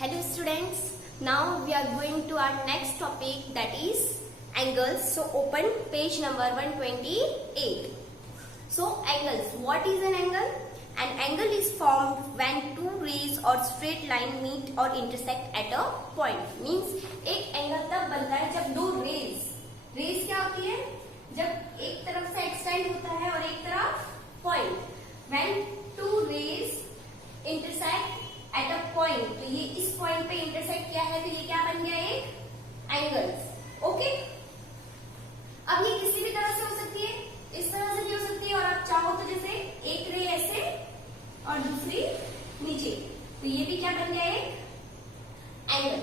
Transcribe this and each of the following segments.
Hello students, now we are going to our next topic, that is angles. So open page number 128. So angles, what is an angle? An angle is formed when two rays or straight line meet or intersect at a point. Means एक angle तब बनता है जब दो rays क्या होती है? जब एक तरफ से extend होता है और एक तरफ point. When two rays intersect at a point, तो ये इस point पे intersect किया है तो ये क्या बन गया? एक angles. ओके? अब ये किसी भी तरह से हो सकती है, इस तरह से भी हो सकती है, और आप चाहो तो जैसे एक रे ऐसे और दूसरी नीचे, तो ये भी क्या बन गया? एक एंगल.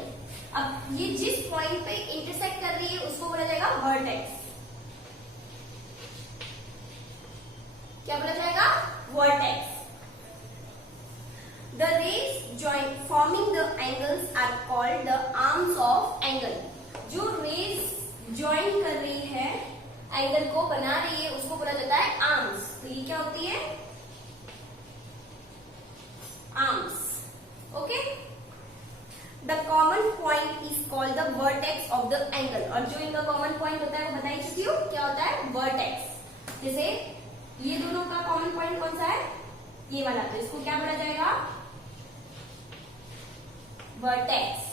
अब ये जिस पॉइंट पे इंटरसेक्ट कर रही है उसको बोला जाएगा वर्टेक्स. क्या बोला जाएगा? Vertex. The rays join forming the angles are called the arms of angle. जो rays join कर रही है, एंगल को बना रही है, उसको बोला जाता है आर्म्स. तो ये क्या होती है? Arms. Okay. The common point is called the vertex of the angle. और जो इनका कॉमन पॉइंट होता है वो बता ही चुकी हूँ, क्या होता है? वर्टेक्स. जैसे ये दोनों का कॉमन पॉइंट कौन सा है? ये वाला. तो इसको क्या बोला जाएगा? वर्टेक्स.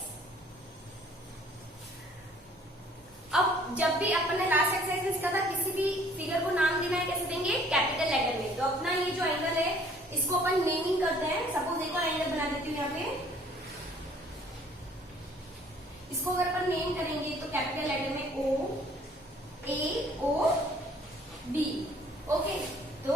अब जब भी अपन ने लास्ट एक्सरसाइज में सीखा था, किसी भी फिगर को नाम देना है कैसे देंगे? कैपिटल लेटर में. तो अपना ये जो एंगल है इसको अपन नेमिंग करते हैं. सपोज एक और एंगल बना देती हूँ यहाँ पे. इसको अगर अपन नेम करेंगे तो कैपिटल लेटर में O A O B. Okay. तो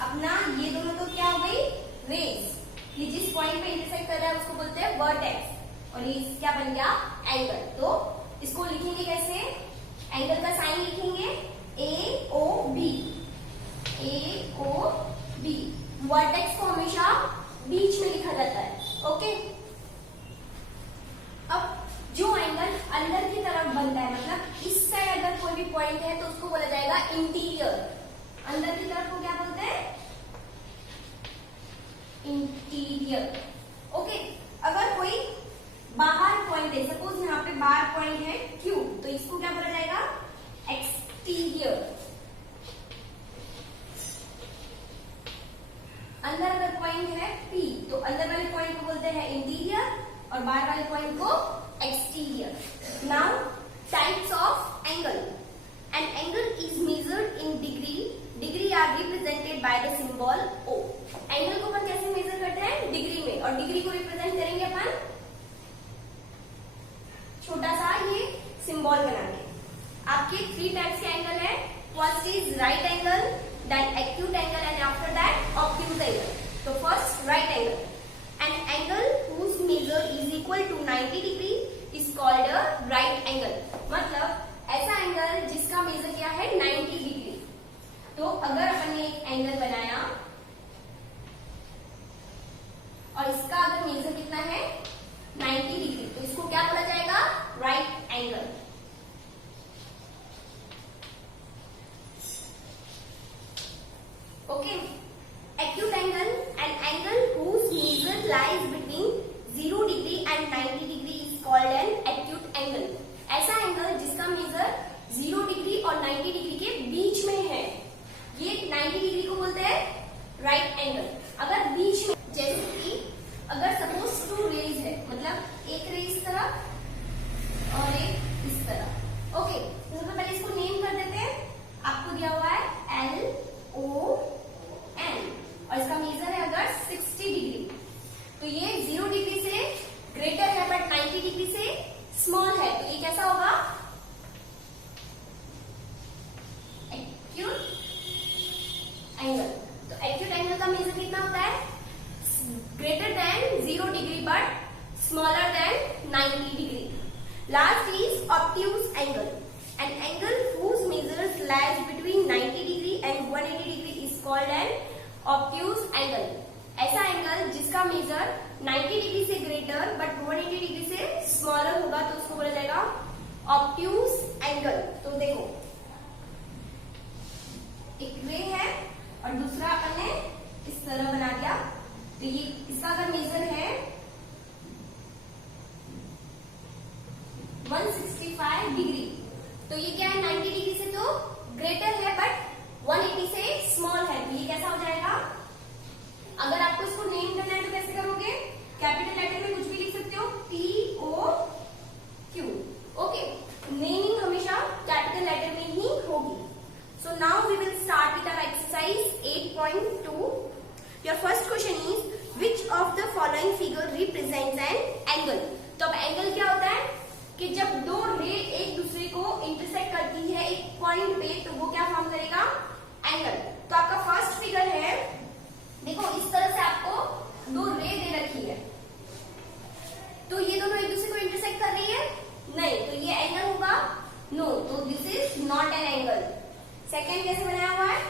अपना ये दोनों तो क्या हो गई? रेज. ये जिस पॉइंट पे इंटरसेक्ट कर रहा है उसको बोलते हैं वर्टेक्स. और ये क्या बन गया? एंगल. तो इसको लिखेंगे कैसे? एंगल का साइन लिखेंगे AOB. AOB. वर्टेक्स को हमेशा बीच में लिखा जाता है. ओके. अब जो एंगल अंदर की तरफ बनता है, मतलब इस साइड अगर कोई भी पॉइंट है तो उसको बोला जाएगा इंटीरियर. अंदर की तरफ को क्या बोलते हैं? इंटीरियर. ओके. अगर कोई बाहर पॉइंट है, सपोज यहाँ पे बाहर पॉइंट है Q, तो इसको क्या बोला जाएगा? एक्सटीरियर. अंदर अगर पॉइंट है P, तो अंदर वाले पॉइंट को बोलते हैं इंटीरियर और बाहर वाले पॉइंट को exterior. Now types of angle. An angle is measured in degree. Degree are represented by the symbol O. Angle को अपन कैसे मेजर करते हैं? डिग्री में. और डिग्री को रिप्रेजेंट करेंगे अपन छोटा सा ये सिंबल बना के. आपके 3 टाइप्स के एंगल है. First is right angle, then acute angle and after that obtuse angle. तो first right angle. An angle whose measure is equal to 90 degree is called a right angle. मतलब ऐसा angle जिसका major क्या है? 90 degree. तो अगर अपन ने एक एंगल बनाया और इसका अगर मेजर कितना है? 90 डिग्री, तो इसको क्या बोला जाएगा? Right angle. Okay. Acute angle. An angle whose measure lies between 0 degree and 90 degree is called an acute angle. ऐसा एंगल जिसका मेजर 0 डिग्री और 90 डिग्री के बीच में है, ये 90 डिग्री को बोलते हैं राइट एंगल. अगर बीच में, जैसे कि अगर सपोज 2 रेज है, मतलब एक रे इस तरफ और एक इस तरफ. ओके. तो सबसे पहले इसको नेम कर देते हैं. आपको दिया हुआ है LON और इसका मेजर है अगर 60 डिग्री, तो ये 0 डिग्री से ग्रेटर है बट 90 डिग्री से स्मॉल है, तो ये कैसा होगा? Acute angle. तो एक्यूट एंगल का मेजर कितना होता है? Greater than 0 degree but smaller than 90 degree. Last is obtuse angle. An angle whose measures lies between 90 degree and 180 degree is called an obtuse angle. ऐसा एंगल जिसका measure 90 degree से greater but 180 degree से smaller होगा तो उसको बोला जाएगा obtuse angle. तो देखो, एक रे है और दूसरा अपन ने इस तरह बना दिया, तो ये इसका अगर मेजर है तो ये क्या है 90 डिग्री से तो ग्रेटर है बट 180 से स्मॉल है, तो ये कैसा हो जाएगा? अगर आपको इसको नेम करना है तो कैसे करोगे? कैपिटल लेटर में कुछ भी लिख सकते हो, POQ। ओके, नेमिंग हमेशा कैपिटल लेटर में ही होगी। So now we will start with our exercise 8.2। Your first question is which of the following figure represents an angle. तो अब एंगल क्या होता है कि जब दो रे एक दूसरे को इंटरसेक्ट करती है एक पॉइंट पे, तो वो क्या फॉर्म करेगा? एंगल। तो आपका फर्स्ट फिगर है, देखो इस तरह से आपको दो रे दे रखी है, तो ये दोनों एक दूसरे को इंटरसेक्ट कर रही है? नहीं, तो ये एंगल होगा? नो, तो this is not an angle. Second कैसे बनाया हुआ है?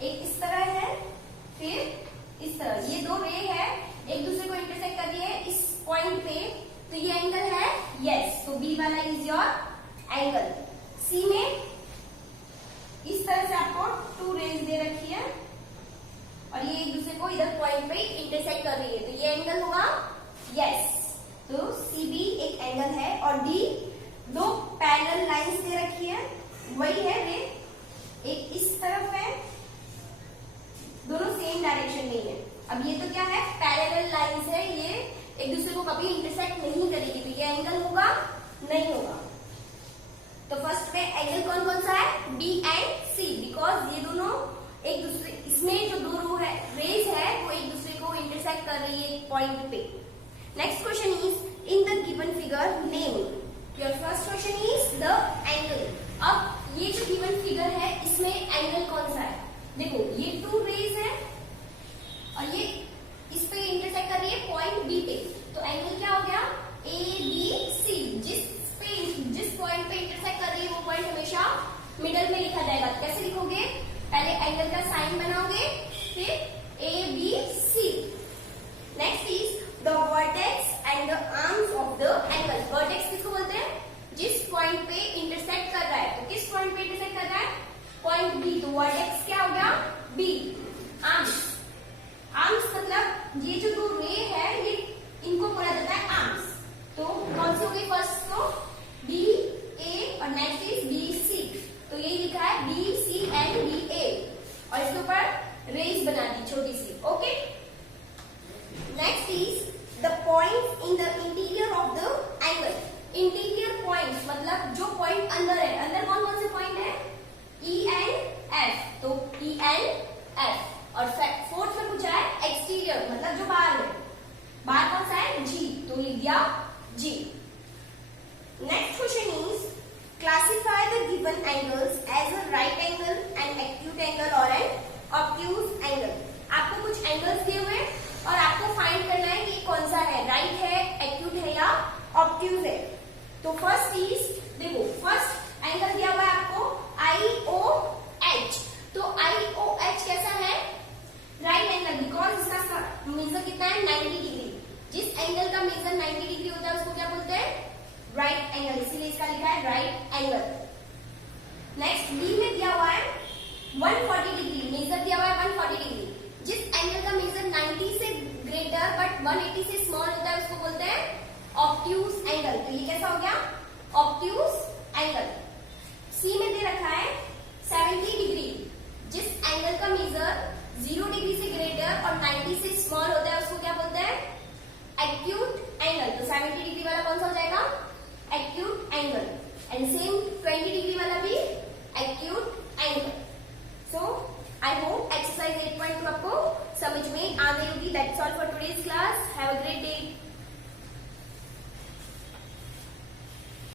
एक इस तरह है, फिर इस तरह, ये दो रे है एक दूसरे को इंटरसेक्ट कर रही है इस पॉइंट पे, तो ये एंगल है? यस, तो बी वाला इज योर एंगल। सी में इस तरह से आपको टू रेज दे रखी है और ये एक दूसरे को इधर पॉइंट पे इंटरसेक्ट कर रही है, तो ये एंगल होगा? यस, तो सी भी एक एंगल है। और डी, दो पैरेलल लाइंस दे रखी है, वही है रे, एक इस तरफ है, दोनों सेम डायरेक्शन में है। अब ये तो क्या है? पैरेलल लाइंस है, ये एक दूसरे को कभी इंटरसेक्ट नहीं करेगी, तो ये एंगल होगा? नहीं होगा। तो फर्स्ट में एंगल कौन कौन सा है? बी एंड सी, बिकॉज ये दोनों एक दूसरे, इसमें जो दो रो है रेज है वो एक दूसरे को इंटरसेक्ट कर रही है एक पॉइंट पे। Next question is in the given figure name. Your first question is the angle. अब ये जो गिवन फिगर है इसमें एंगल कौन सा है? देखो ये टू रेज है और ये इस पे इंटरसेक्ट कर रही है पॉइंट बी पे, तो एंगल क्या हो गया? ABC। जिस पॉइंट पे इंटरसेक्ट कर रही है वो पॉइंट हमेशा मिडल में लिखा जाएगा। तो कैसे लिखोगे? पहले एंगल का साइन बनाओगे, फिर ABC। Next is the vertex and the arms of the angle. Vertex किसको बोलते हैं? जिस पॉइंट पे इंटरसेक्ट कर रहा है, तो किस पॉइंट पे इंटरसेक्ट कर रहा है? पॉइंट बी, तो वर्टेक्स क्या हो गया? बी। आर्म्स, आर्म्स मतलब ये जो दो रे है ये इनको बोला जाता है आर्म्स। तो कौन सी हो गई फर्स्ट? तो बी ए और नेक्स्ट इज बी सी, तो ये लिखा है B C and B A और इसके ऊपर रेज बना दी छोटी सी। Okay, next is the point in the interior of the angle. Interior point मतलब जो पॉइंट अंदर है, अंदर कौन कौन से पॉइंट है? ई एंड एफ, तो ई एंड एफ। और फोर्थ में पूछा है एक्सटीरियर मतलब जो बाहर है, बाहर कौन सा है? जी, तो लिख दिया जी। Next question is classify the given angles as a right angle, an acute angle और एन ऑब्ट्यूज एंगल। आपको कुछ एंगल्स दिए हुए और आपको फाइंड करना है कि कौन सा है, राइट है, एक्यूट है या ऑब्ट्यूज है। तो फर्स्ट इज, देखो फर्स्ट एंगल दिया हुआ है आपको IOH, तो IOH कैसा है? राइट एंगल, बिकॉज इसका मेजर कितना है? 90 डिग्री। जिस एंगल का मेजर 90 डिग्री होता है उसको क्या बोलते हैं? राइट एंगल, इसीलिए इसका लिखा है राइट एंगल। नेक्स्ट बी में दिया हुआ है 140 डिग्री, मेजर दिया हुआ है 140 डिग्री। जिस एंगल का मेजर 90 से ग्रेटर बट 180 से स्मॉल होता है उसको बोलते हैं ऑब्ट्यूज एंगल। तो ये कैसा हो गया? Obtuse angle. सी में दे रखा है 70 डिग्री, जिस एंगल का मेजर 0 डिग्री से ग्रेटर और 90 से स्मॉल होता है उसको क्या बोलते हैं? Acute angle. तो 70 डिग्री वाला कौन सा हो जाएगा? Acute angle. And same 20 degree वाला भी acute angle. So I hope exercise 8.2 आपको समझ में आ गई होगी। That's all for today's class. Have a great day.